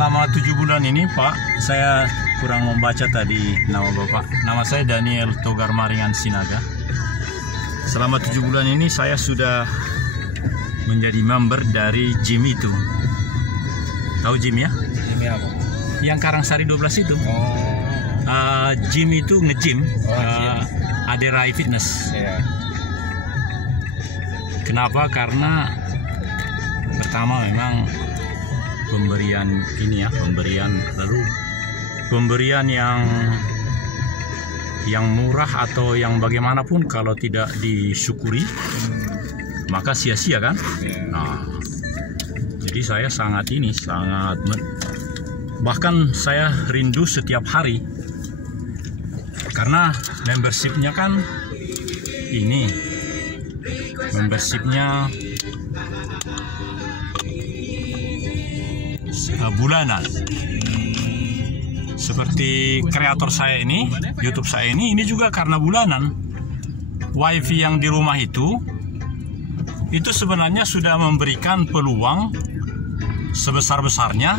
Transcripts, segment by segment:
selama 7 bulan ini Pak, saya kurang membaca tadi nama Bapak. Nama saya Daniel Togar Maringan Sinaga. Selama 7 bulan ini saya sudah menjadi member dari gym itu. Tahu gym ya? Gym apa? Yang Karangsari 12 itu. Gym itu nge-gym. Aderai Fitness. Yeah. Kenapa? Karena pertama memang pemberian ini ya, pemberian yang murah atau yang bagaimanapun kalau tidak disyukuri maka sia-sia kan. Nah, jadi saya bahkan saya rindu setiap hari karena membershipnya kan bulanan. Seperti kreator saya ini, YouTube saya ini juga karena bulanan. Wifi yang di rumah itu sebenarnya sudah memberikan peluang sebesar-besarnya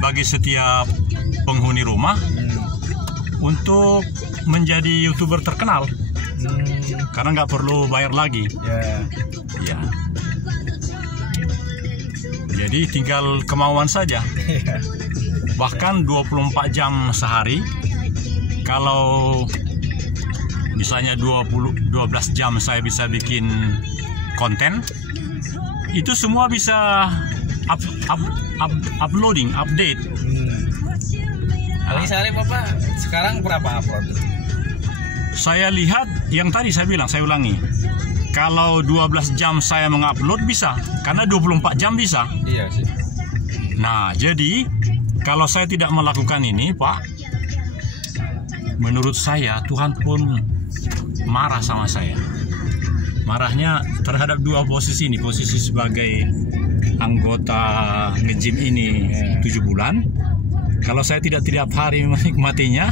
bagi setiap penghuni rumah untuk menjadi YouTuber terkenal. Karena nggak perlu bayar lagi. Ya. Jadi tinggal kemauan saja. Bahkan 24 jam sehari. Kalau misalnya 12 jam saya bisa bikin konten, itu semua bisa update. Kali sehari Bapak sekarang berapa upload? Saya lihat yang tadi saya bilang, saya ulangi. Kalau 12 jam saya mengupload bisa, karena 24 jam bisa. Iya sih. Nah, jadi kalau saya tidak melakukan ini, Pak, menurut saya Tuhan pun marah sama saya. Marahnya terhadap dua posisi ini, posisi sebagai anggota nge-gym ini 7 bulan. Kalau saya tidak tiap hari menikmatinya,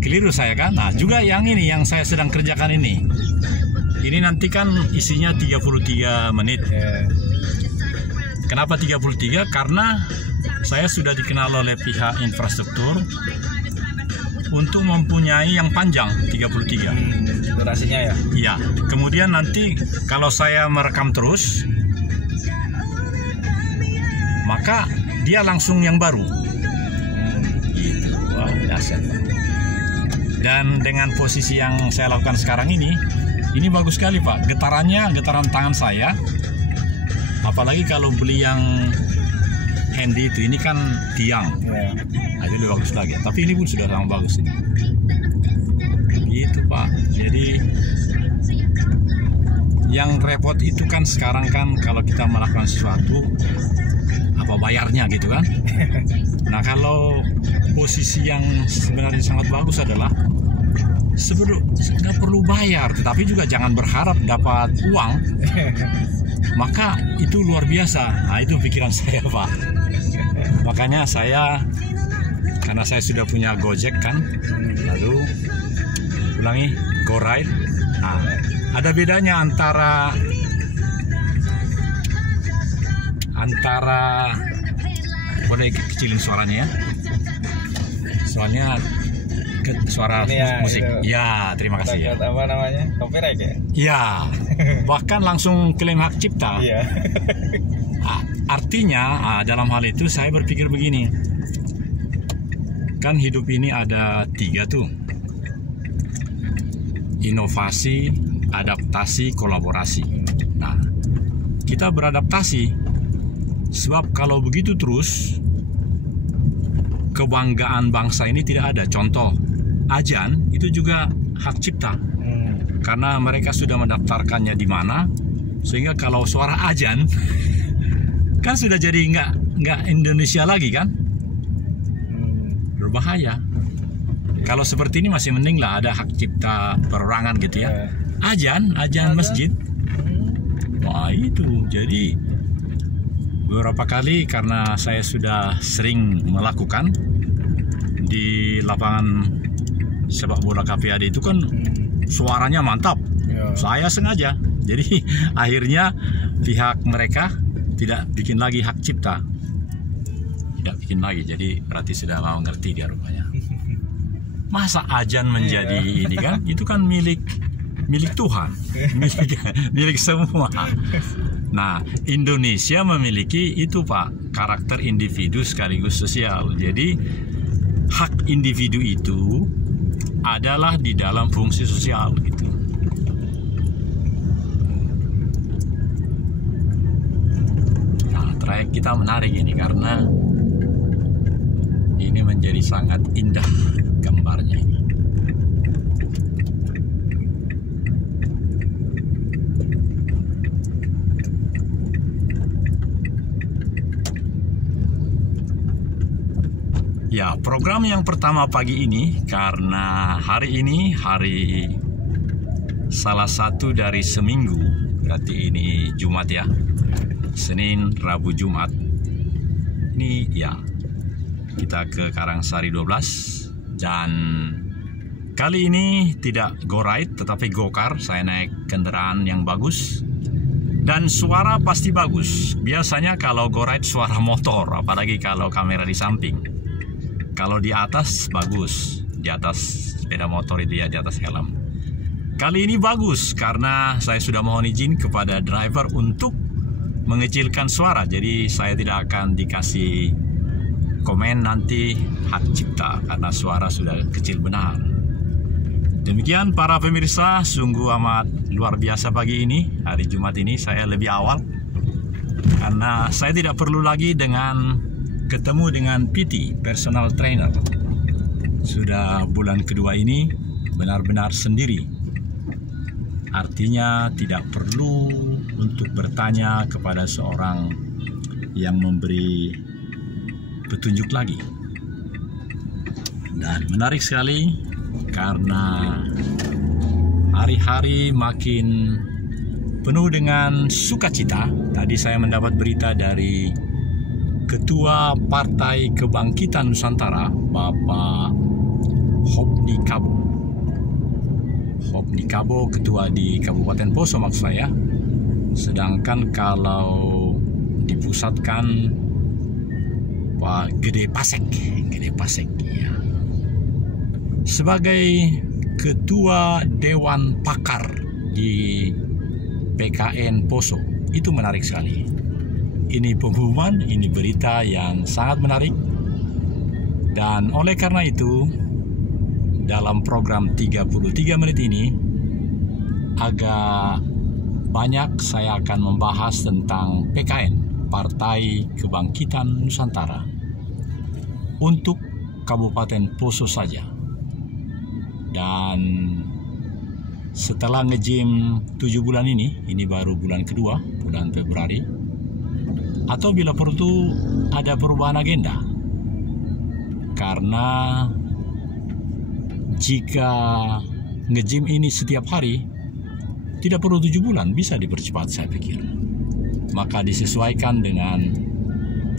keliru saya kan. Nah, juga yang ini yang saya sedang kerjakan ini. Ini nanti kan isinya 33 menit. Kenapa 33? Karena saya sudah dikenal oleh pihak infrastruktur untuk mempunyai yang panjang 33. Durasinya ya? Iya. Kemudian nanti kalau saya merekam terus, maka dia langsung yang baru. Gitu. Wah, dahsyat. Dan dengan posisi yang saya lakukan sekarang ini bagus sekali Pak. Getaran tangan saya. Apalagi kalau beli yang handy itu, ini kan tiang. Nah, itu lebih bagus lagi. Tapi ini pun sudah sangat bagus ini. Gitu Pak. Jadi yang repot itu kan sekarang kan kalau kita melakukan sesuatu apa bayarnya gitu kan. Nah, kalau posisi yang sebenarnya sangat bagus adalah nggak perlu bayar, tetapi juga jangan berharap dapat uang. Maka itu luar biasa. Nah, itu pikiran saya Pak. Makanya karena saya sudah punya Gojek kan, lalu ulangi GoRide. Nah, ada bedanya antara boleh kecilin suaranya ya. Soalnya suara ya, musik. itu. Ya, terima kasih ya. Apa namanya? Copyright ya? Ya. Bahkan langsung klaim hak cipta. Iya. Artinya dalam hal itu saya berpikir begini. Kan hidup ini ada 3 tuh. Inovasi, adaptasi, kolaborasi. Nah, kita beradaptasi. Sebab kalau begitu terus, kebanggaan bangsa ini tidak ada. Contoh, Ajan itu juga hak cipta. Karena mereka sudah mendaftarkannya di mana, sehingga kalau suara Ajan kan sudah jadi nggak Indonesia lagi kan. Berbahaya. Kalau seperti ini masih mending lah ada hak cipta perorangan gitu ya. Ajan masjid. Wah, itu. Jadi beberapa kali karena saya sudah sering melakukan di lapangan sepak bola KPAD itu kan suaranya mantap. Saya sengaja. Jadi akhirnya pihak mereka tidak bikin lagi hak cipta. tidak bikin lagi. Jadi berarti sudah mau ngerti dia rupanya. Masa ajan menjadi ini kan? Itu kan milik Tuhan, milik semua. Nah, Indonesia memiliki itu Pak, karakter individu sekaligus sosial. Jadi hak individu itu adalah di dalam fungsi sosial gitu. Nah, trayek kita menarik ini karena ini menjadi sangat indah gambarnya ini. Ya, program yang pertama pagi ini karena hari ini hari salah satu dari seminggu, berarti ini Jumat ya. Senin, Rabu, Jumat. Ini ya kita ke Karangsari 12 dan kali ini tidak go ride tetapi go car. Saya naik kendaraan yang bagus dan suara pasti bagus. Biasanya kalau go ride suara motor, apalagi kalau kamera di samping. Kalau di atas bagus, di atas sepeda motor itu ya, di atas helm. Kali ini bagus karena saya sudah mohon izin kepada driver untuk mengecilkan suara. Jadi saya tidak akan dikasih komen nanti hak cipta karena suara sudah kecil benar. Demikian para pemirsa, sungguh amat luar biasa pagi ini. Hari Jumat ini saya lebih awal karena saya tidak perlu lagi ketemu dengan PT, personal trainer. Sudah bulan kedua ini benar-benar sendiri. Artinya tidak perlu untuk bertanya kepada seorang yang memberi petunjuk lagi. Dan menarik sekali karena hari-hari makin penuh dengan sukacita. Tadi saya mendapat berita dari Ketua Partai Kebangkitan Nusantara, Bapak Hopni Kabo, ketua di Kabupaten Poso maksud saya. Sedangkan kalau dipusatkan Pak Gede Pasek ya. Sebagai Ketua Dewan Pakar di PKN Poso, itu menarik sekali. Ini pengumuman, ini berita yang sangat menarik. Dan oleh karena itu, dalam program 33 menit ini, agak banyak saya akan membahas tentang PKN, Partai Kebangkitan Nusantara, untuk Kabupaten Poso saja. Dan setelah nge-gym 7 bulan ini baru bulan kedua, bulan Februari, atau bila perlu ada perubahan agenda. Karena jika nge-gym ini setiap hari, tidak perlu 7 bulan, bisa dipercepat saya pikir. Maka disesuaikan dengan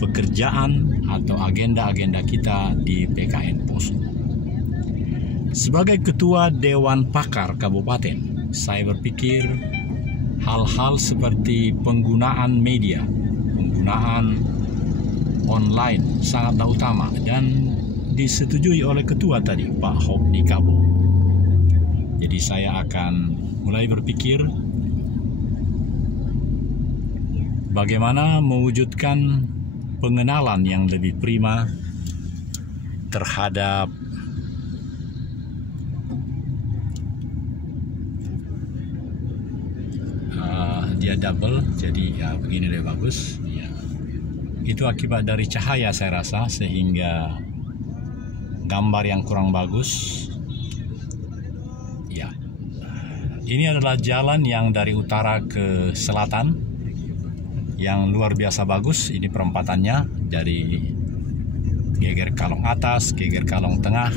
pekerjaan atau agenda-agenda kita di PKN Poso. Sebagai Ketua Dewan Pakar Kabupaten, saya berpikir hal-hal seperti penggunaan media, penggunaan online sangatlah utama dan disetujui oleh Ketua tadi, Pak Hopni Kabo. Jadi saya akan mulai berpikir bagaimana mewujudkan pengenalan yang lebih prima terhadap dia double, jadi ya begini lebih bagus ya. Itu akibat dari cahaya saya rasa, sehingga gambar yang kurang bagus ya. Ini adalah jalan yang dari utara ke selatan yang luar biasa bagus. Ini perempatannya dari Geger Kalong atas, Geger Kalong tengah,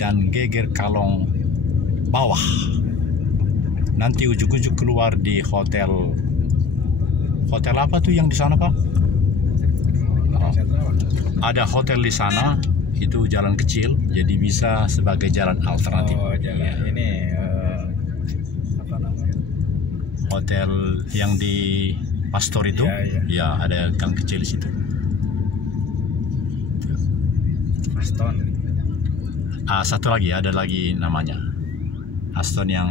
dan Geger Kalong bawah. Nanti ujuk-ujuk keluar di hotel apa tuh yang di sana, Pak? Ada hotel di sana, itu jalan kecil, jadi bisa sebagai jalan alternatif. Oh, jalan ya. Ini apa namanya? Hotel yang di Pastor itu, ya ada gang kecil di situ. Aston. Satu lagi, ada lagi namanya Aston yang,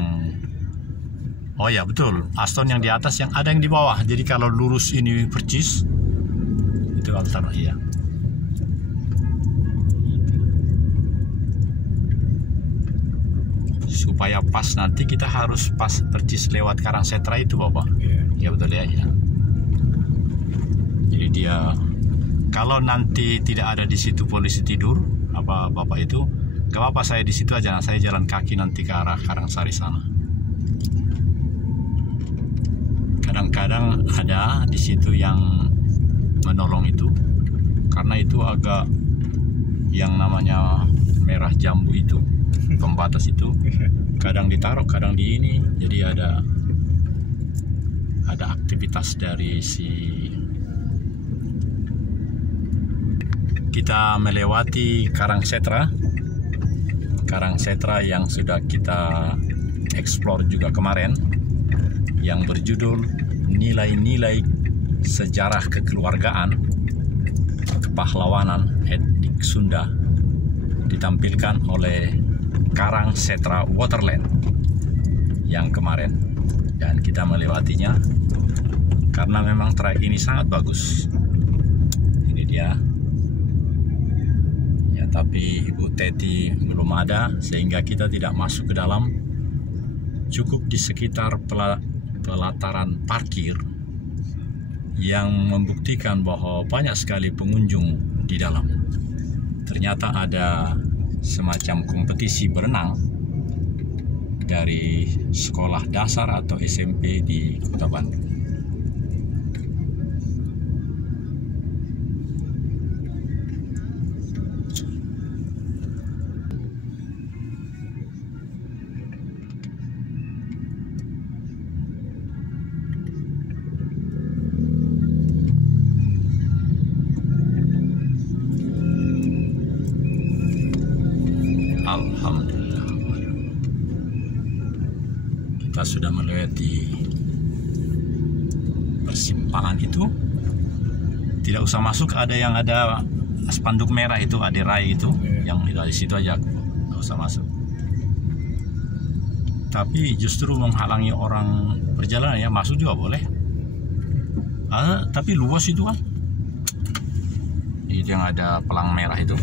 oh ya betul, Aston yang di atas, yang ada yang di bawah. Jadi kalau lurus ini percis itu altar, iya. Supaya pas nanti kita harus pas percis lewat Karangsetra itu, Bapak. Ya betul ya, ya. Jadi dia, kalau nanti tidak ada di situ polisi tidur, apa Bapak itu, gak apa-apa, saya di situ aja. Saya jalan kaki nanti ke arah Karangsari sana. Kadang-kadang ada di situ yang menolong itu, karena itu agak yang namanya merah jambu itu, pembatas itu, kadang ditaruh, kadang di ini. Jadi ada aktivitas dari si, kita melewati Karangsetra yang sudah kita explore juga kemarin, yang berjudul Nilai-nilai Sejarah Kekeluargaan Kepahlawanan Etnik Sunda, ditampilkan oleh Karangsetra Waterland yang kemarin, dan kita melewatinya karena memang trayek ini sangat bagus. Ini dia ya, tapi Ibu Teti belum ada sehingga kita tidak masuk ke dalam, cukup di sekitar pelataran parkir yang membuktikan bahwa banyak sekali pengunjung di dalam. Ternyata ada semacam kompetisi berenang dari sekolah dasar atau SMP di Kota Bandung. Alhamdulillah, kita sudah melewati persimpangan itu. Tidak usah masuk, ada yang ada spanduk merah itu, ada rai itu, yang dari situ aja, tidak usah masuk. Tapi justru menghalangi orang perjalanan, ya masuk juga boleh. Tapi luas itu kan, itu yang ada pelang merah itu.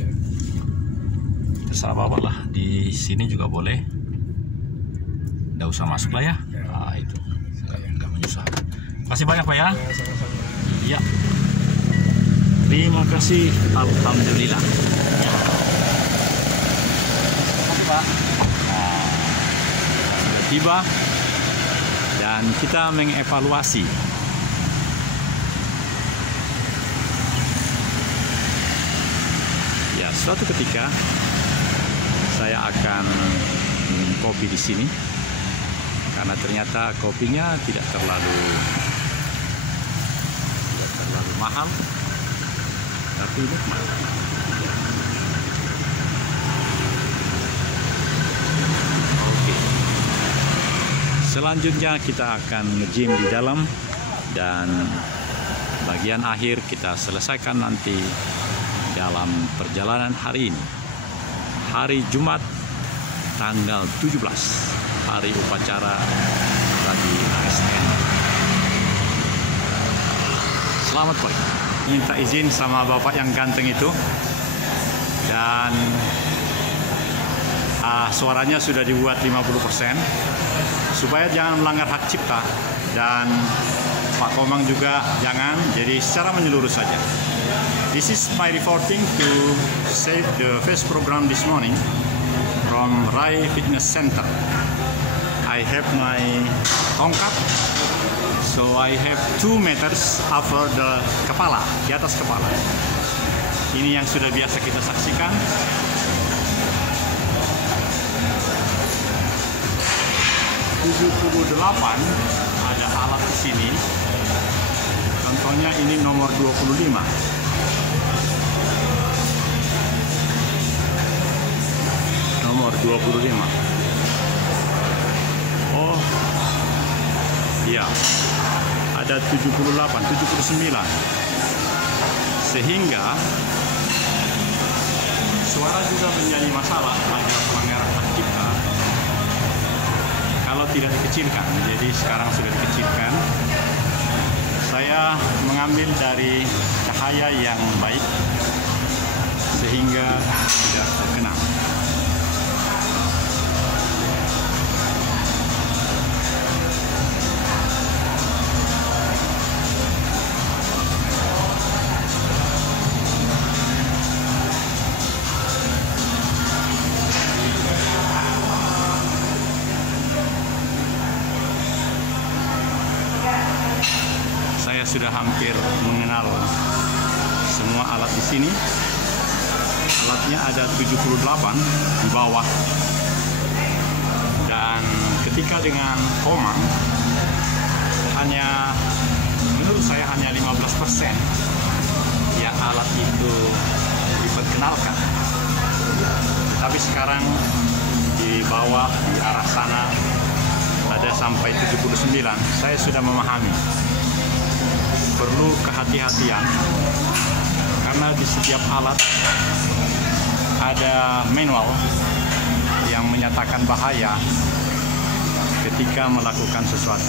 Terserah Bapak lah, di sini juga boleh, nggak usah masuk lah ya. Nah, itu nggak menyusahkan. Kasih banyak Pak ya. Iya. Terima kasih. Alhamdulillah. Ya. Terima kasih Pak. Nah, sudah tiba dan kita mengevaluasi. Ya, suatu ketika saya akan minum kopi di sini karena ternyata kopinya tidak terlalu mahal, tapi nikmat. Oke. Selanjutnya kita akan nge-gym di dalam, dan bagian akhir kita selesaikan nanti dalam perjalanan hari ini. Hari Jumat tanggal 17, hari upacara bagi ASN. Selamat pagi. Minta izin sama Bapak yang ganteng itu, dan suaranya sudah dibuat 50% supaya jangan melanggar hak cipta, dan Pak Komang juga jangan, jadi secara menyeluruh saja. This is my reporting to save the first program this morning from Rai Fitness Center. I have my tongkat, so I have 2 meters over the kepala, di atas kepala. Ini yang sudah biasa kita saksikan. (78) ada alat di sini. Contohnya ini nomor 25. Nomor 25. Oh, iya. Ada 78, 79. Sehingga suara juga menjadi masalah bagi pelanggaran hak cipta kalau tidak dikecilkan. Jadi sekarang sudah dikecilkan. Saya mengambil dari cahaya yang baik sehingga tidak terkenal. Saya sudah hampir mengenal semua alat di sini. Alatnya ada 78 di bawah. Dan ketika dengan Komang, menurut saya hanya 15% yang alat itu diperkenalkan. Tapi sekarang di bawah, di arah sana, ada sampai 79. Saya sudah memahami. Perlu kehati-hatian karena di setiap alat ada manual yang menyatakan bahaya ketika melakukan sesuatu.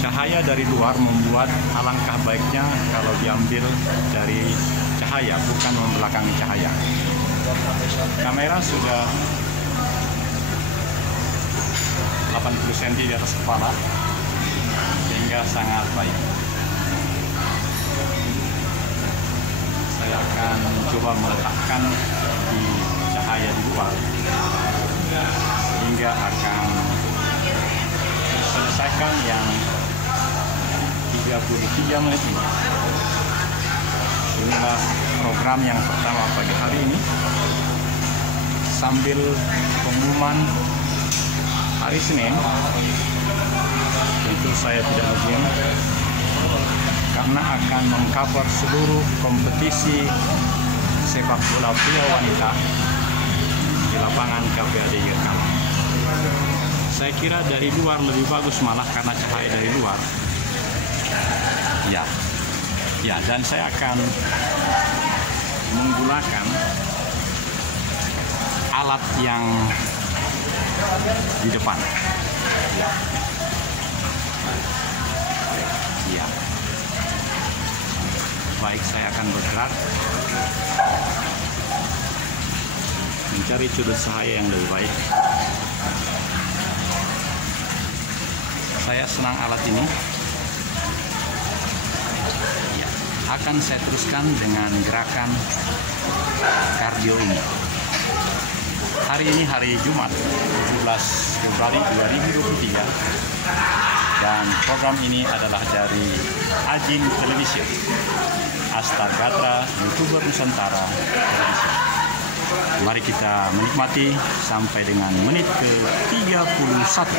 Cahaya dari luar membuat alangkah baiknya kalau diambil dari cahaya, bukan membelakangi cahaya. Kamera sudah 80 cm di atas kepala, sehingga sangat baik. Saya akan coba meletakkan di cahaya di luar sehingga akan selesaikan yang 33 menit ini. Inilah program yang pertama pagi hari ini, sambil pengumuman hari Senin. Tentu saya tidak diam karena akan mengcover seluruh kompetisi sepak bola pria wanita di lapangan KPAD Yekam. Saya kira dari luar lebih bagus malah karena cahaya dari luar. Ya, dan saya akan menggunakan alat yang di depan. Ya. Baik, saya akan bergerak mencari sudut cahaya yang lebih baik. Saya senang alat ini. Ya, akan saya teruskan dengan gerakan kardio ini. Hari ini hari Jumat 17 Februari 2023 dan program ini adalah dari Ajin Television, Astagatra YouTuber Nusantara Television. Mari kita menikmati sampai dengan menit ke-31.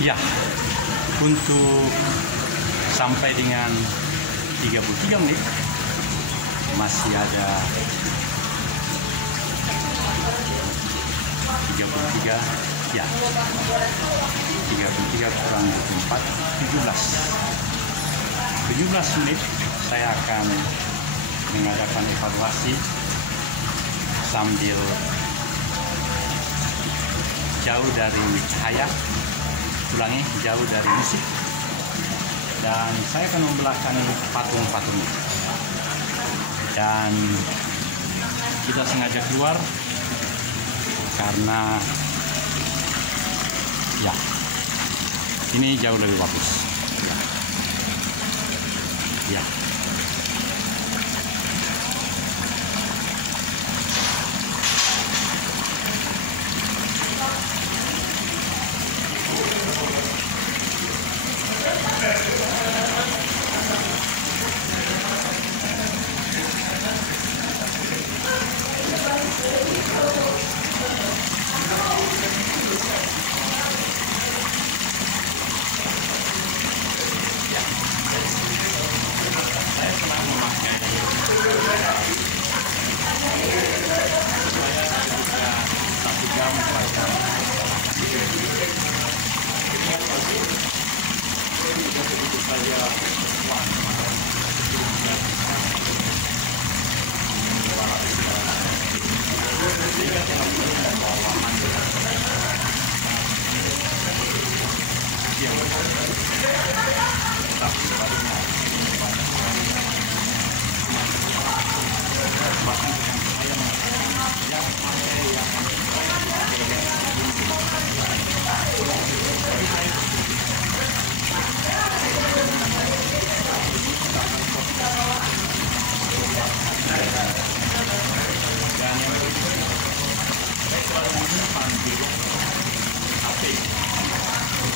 Ya, untuk sampai dengan 33 menit masih ada 33, ya 33 kurang 24, 17 menit saya akan mengadakan evaluasi sambil jauh dari cahaya, ulangi, jauh dari musik, dan saya akan membelakangi patung-patung dan kita sengaja keluar karena ya ini jauh lebih bagus ya.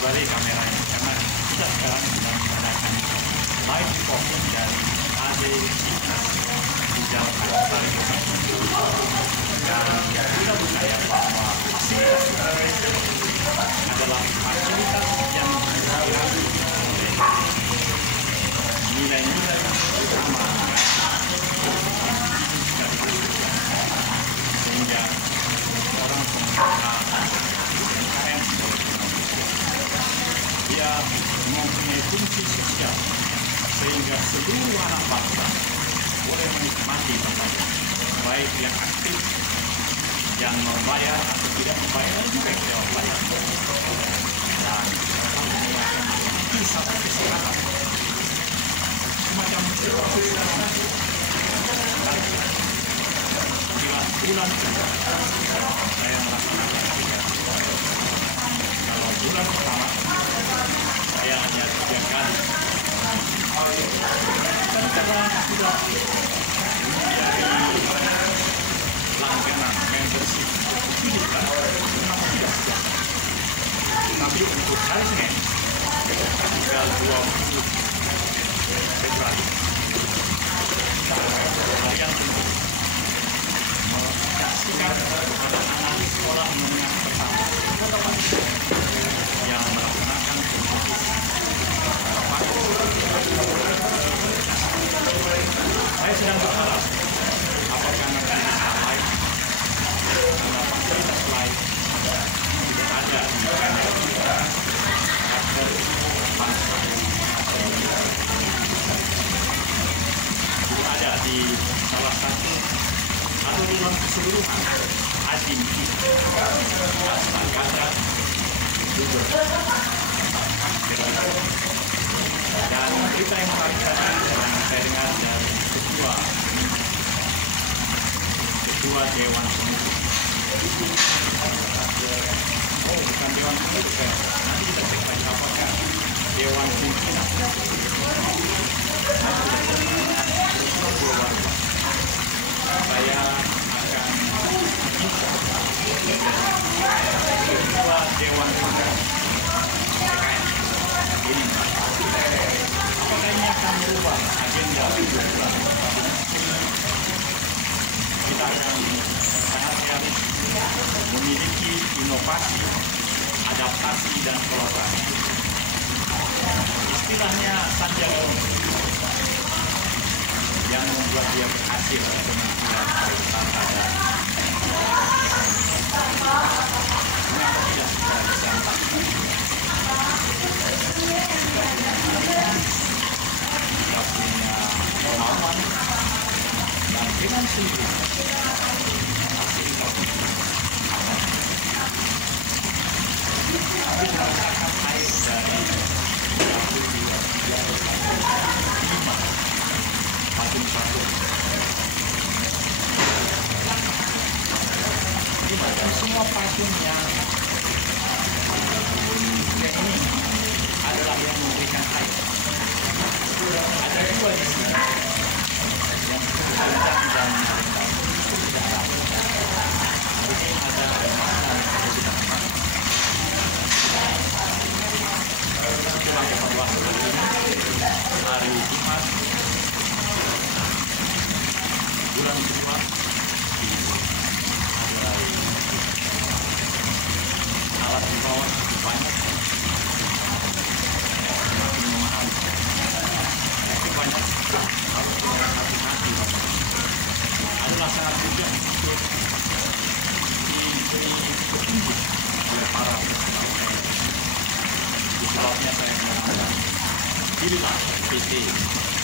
Kembali kameranya karena kita sekarang sedang menggunakan live focus dari AD di Jalan Australia, dan kita percaya bahwa adalah fasilitas yang nilai-nilai utama sehingga orang pengusaha dia mempunyai fungsi sosial sehingga seluruh anak bangsa boleh menikmati tempatnya, baik yang aktif, yang membayar atau tidak membayar, dan juga yang tidak membayar, dan ini akan menjadi satu kesempatan semacam bulan saya melaksanakan kalau bulan pertama saya hanya 3 kali, dan karena sudah dari langganan membership kita memang tidak siap, tapi untuk hari Senin tanggal 20 Februari kalian tentu menyaksikan anak-anak sekolah menengah pertama yang melaksanakan saya sedang berharap apakah nanti bisa live karena fasilitas live tidak ada di channel kita agar bangsa tidak ada di salah satu atau di dalam keseluruhan admin kita kata dan kita yang paling tadi yang saya dengar dari ketua Dewan Pengurus, oh bukan Dewan Pengurus ya, nanti kita cek lagi apakah Dewan Pimpinan, saya akan bisa observasi, adaptasi, dan kolaborasi. Istilahnya Sandiaga Uno yang membuat dia berhasil menentukan pariwisata dan mengapa tidak secara kesehatan. Kita punya pengalaman dan dengan sendiri tapi merasakan air dari 5 patung patung. Dan semua patung yang ini adalah yang memberikan air. Ada 2 di sini yang kebetulan dan ini ada setelah evaluasi hari Jumat bulan 2 ada alat dibawa cukup banyak, semakin mahal, cukup banyak, harus hati-hati. Adalah sangat bijak untuk diberi petunjuk oleh para peserta. Sebabnya saya mengatakan pilihlah PT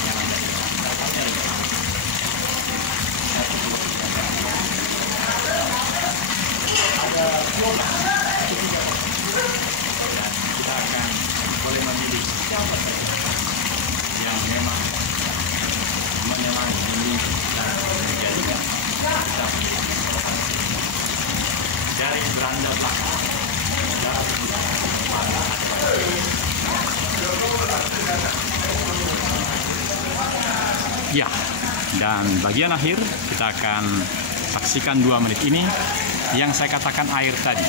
yang ada datangnya ada 12 atau 3 dan kita akan boleh memilih siapa saja yang memang menyenangkan ini dan menjadikan kita dari beranda belakang jarak Ya, dan bagian akhir kita akan saksikan 2 menit ini yang saya katakan air tadi.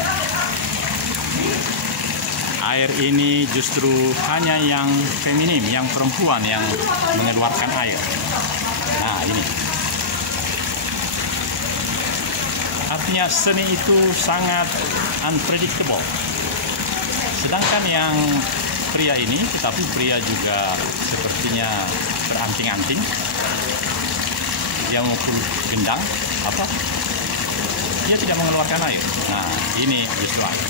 Air ini justru hanya yang feminim, yang perempuan yang mengeluarkan air. Nah, ini. Artinya seni itu sangat unpredictable. Sedangkan yang pria ini, tetapi pria juga sepertinya beranting-anting. Dia mukul gendang, apa? Dia tidak mengeluarkan air. Nah, ini justru air.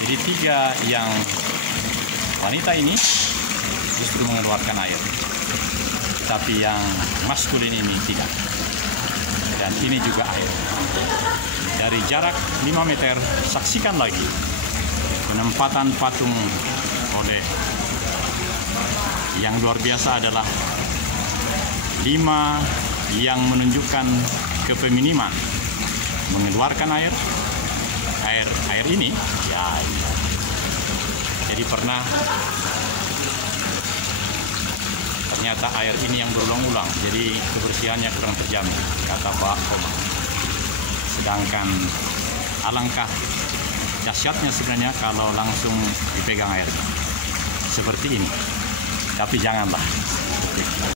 Jadi 3 yang wanita ini justru mengeluarkan air. Tapi yang maskulin ini tidak. Dan ini juga air. Dari jarak 5 meter, saksikan lagi penempatan patung oleh yang luar biasa adalah 5 yang menunjukkan kefeminiman, mengeluarkan air ini ya. Jadi ternyata air ini yang berulang-ulang, jadi kebersihannya kurang terjamin, kata Pak Koma. Sedangkan alangkah dahsyatnya sebenarnya kalau langsung dipegang air seperti ini, tapi janganlah.